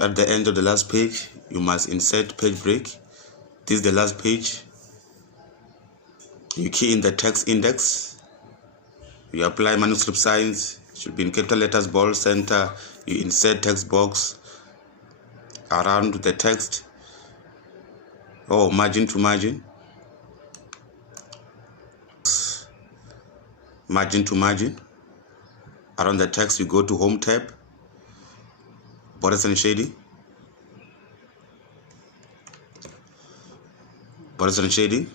At the end of the last page, you must insert page break. This is the last page. You key in the text index. You apply manuscript size. It should be in capital letters, bold, center. You insert text box around the text, or margin to margin. Margin to margin. Around the text, you go to Home tab, borders and shading. Borders and shading.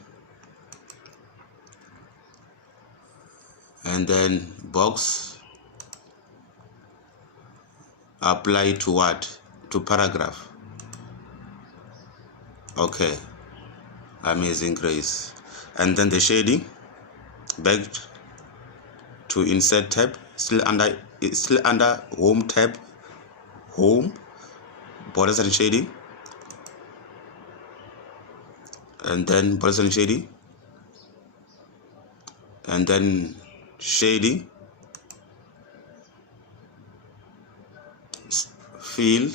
And then box. Apply to what? To paragraph. Okay. Amazing grace. And then the shading. Back to insert tab. Still under Home tab. Home. Borders and shading. And then borders and shading. And then shading. Fill.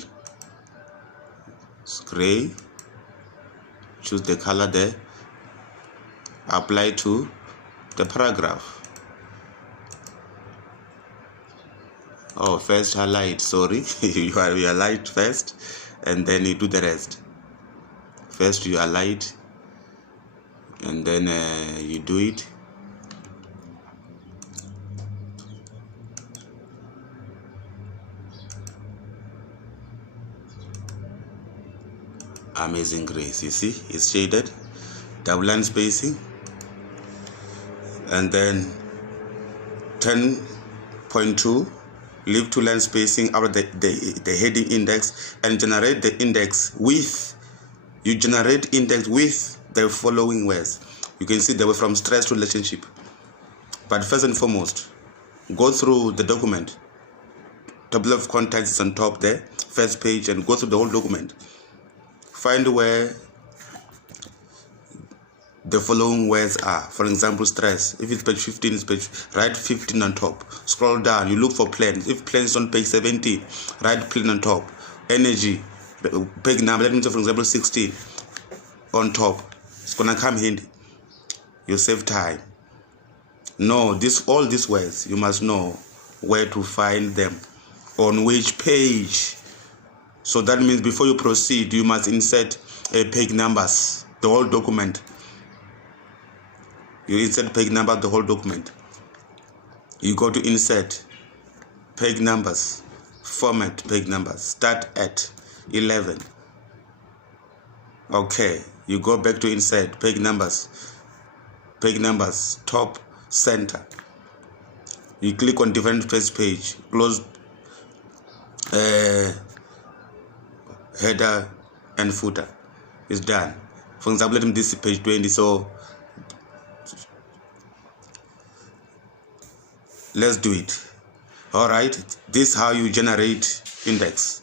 Gray. Choose the color there. Apply to the paragraph. Oh, first highlight, sorry. you highlight first and then you do the rest. First you highlight and then you do it. Amazing grace, you see, it's shaded, double line spacing, and then 10.2, leave 2 line spacing out of the heading index and generate the index with, you generate index with the following words. You can see they were from stress to relationship. But first and foremost, go through the document. Table of contents is on top there, first page, and go through the whole document. Find where the following words are. For example, stress. If it's page 15, it's page, write 15 on top. Scroll down, you look for plane. If plane is on page 17, write plane on top. Energy, page number, let me say for example 16 on top. It's gonna come handy. You save time. No, all these words, you must know where to find them, on which page. So that means before you proceed, you must insert page numbers, the whole document. You insert page number, the whole document. You go to insert page numbers, format page numbers, start at 11. Okay, you go back to insert page numbers, top, center. You click on different first page, close header and footer. It's done. For example, let me this is page 20, so let's do it. All right, this is how you generate index.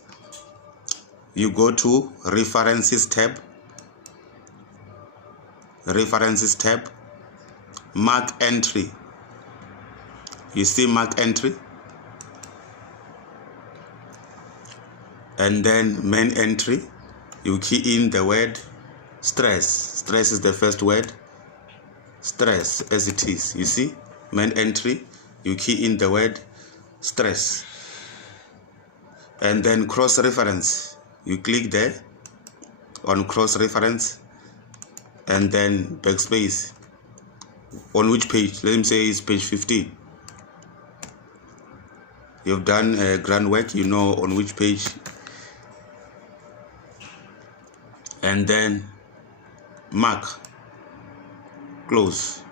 You go to references tab, mark entry. You see mark entry, and then main entry. You key in the word stress. Stress is the first word, stress as it is. You see main entry, you key in the word stress, and then cross reference. You click there on cross reference and then backspace. On which page? Let me say it's page 15. You've done grand work, you know on which page. And then mark, close,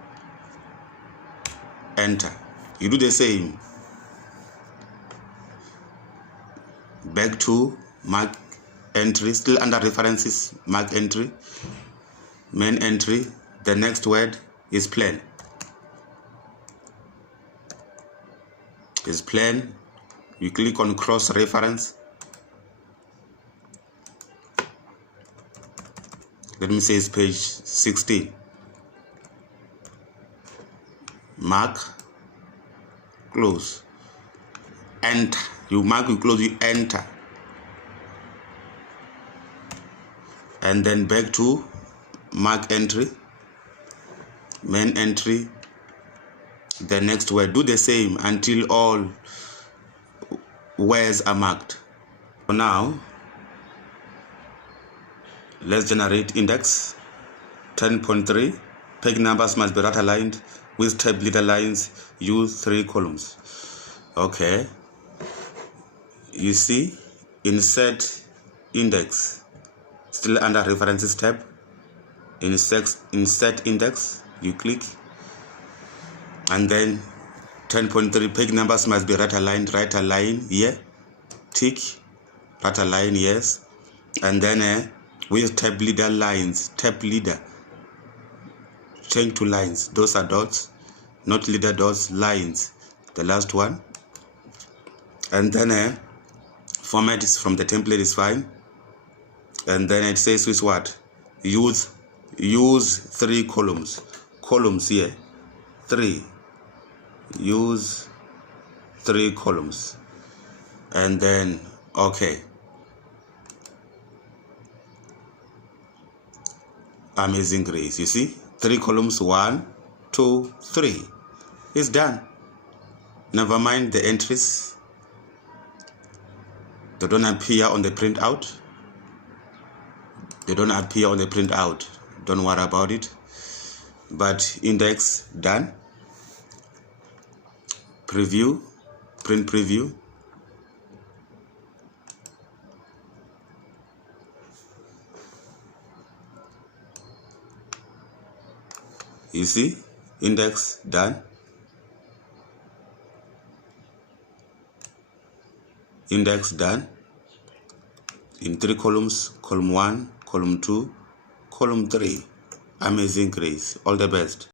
enter. You do the same. Back to mark entry, still under references, mark entry, main entry. The next word is plan. Is plan. You click on cross reference. Let me say it's page 16. Mark, close, enter. You mark, you close, you enter. and then back to mark entry, main entry, the next word. Do the same until all words are marked. So now let's generate index 10.3. Page numbers must be right aligned with tab leader lines. Use 3 columns. Okay, you see, insert index, still under references tab. Insert index, you click, and then 10.3 page numbers must be right aligned. Right align here, tick, right align, yes, and then with tab leader lines, tab leader, change to lines. Those are dots, not leader dots, lines, the last one. And then format is from the template is fine. And then it says with what? Use 3 columns. Columns here, 3. Use 3 columns. And then okay. Amazing grace. You see, 3 columns, 1, 2, 3. It's done. Never mind the entries. They don't appear on the printout. They don't appear on the printout. Don't worry about it. But index done. Preview, print preview. You see, index done. Index done. In 3 columns, column 1, column 2, column 3. Amazing grace. All the best.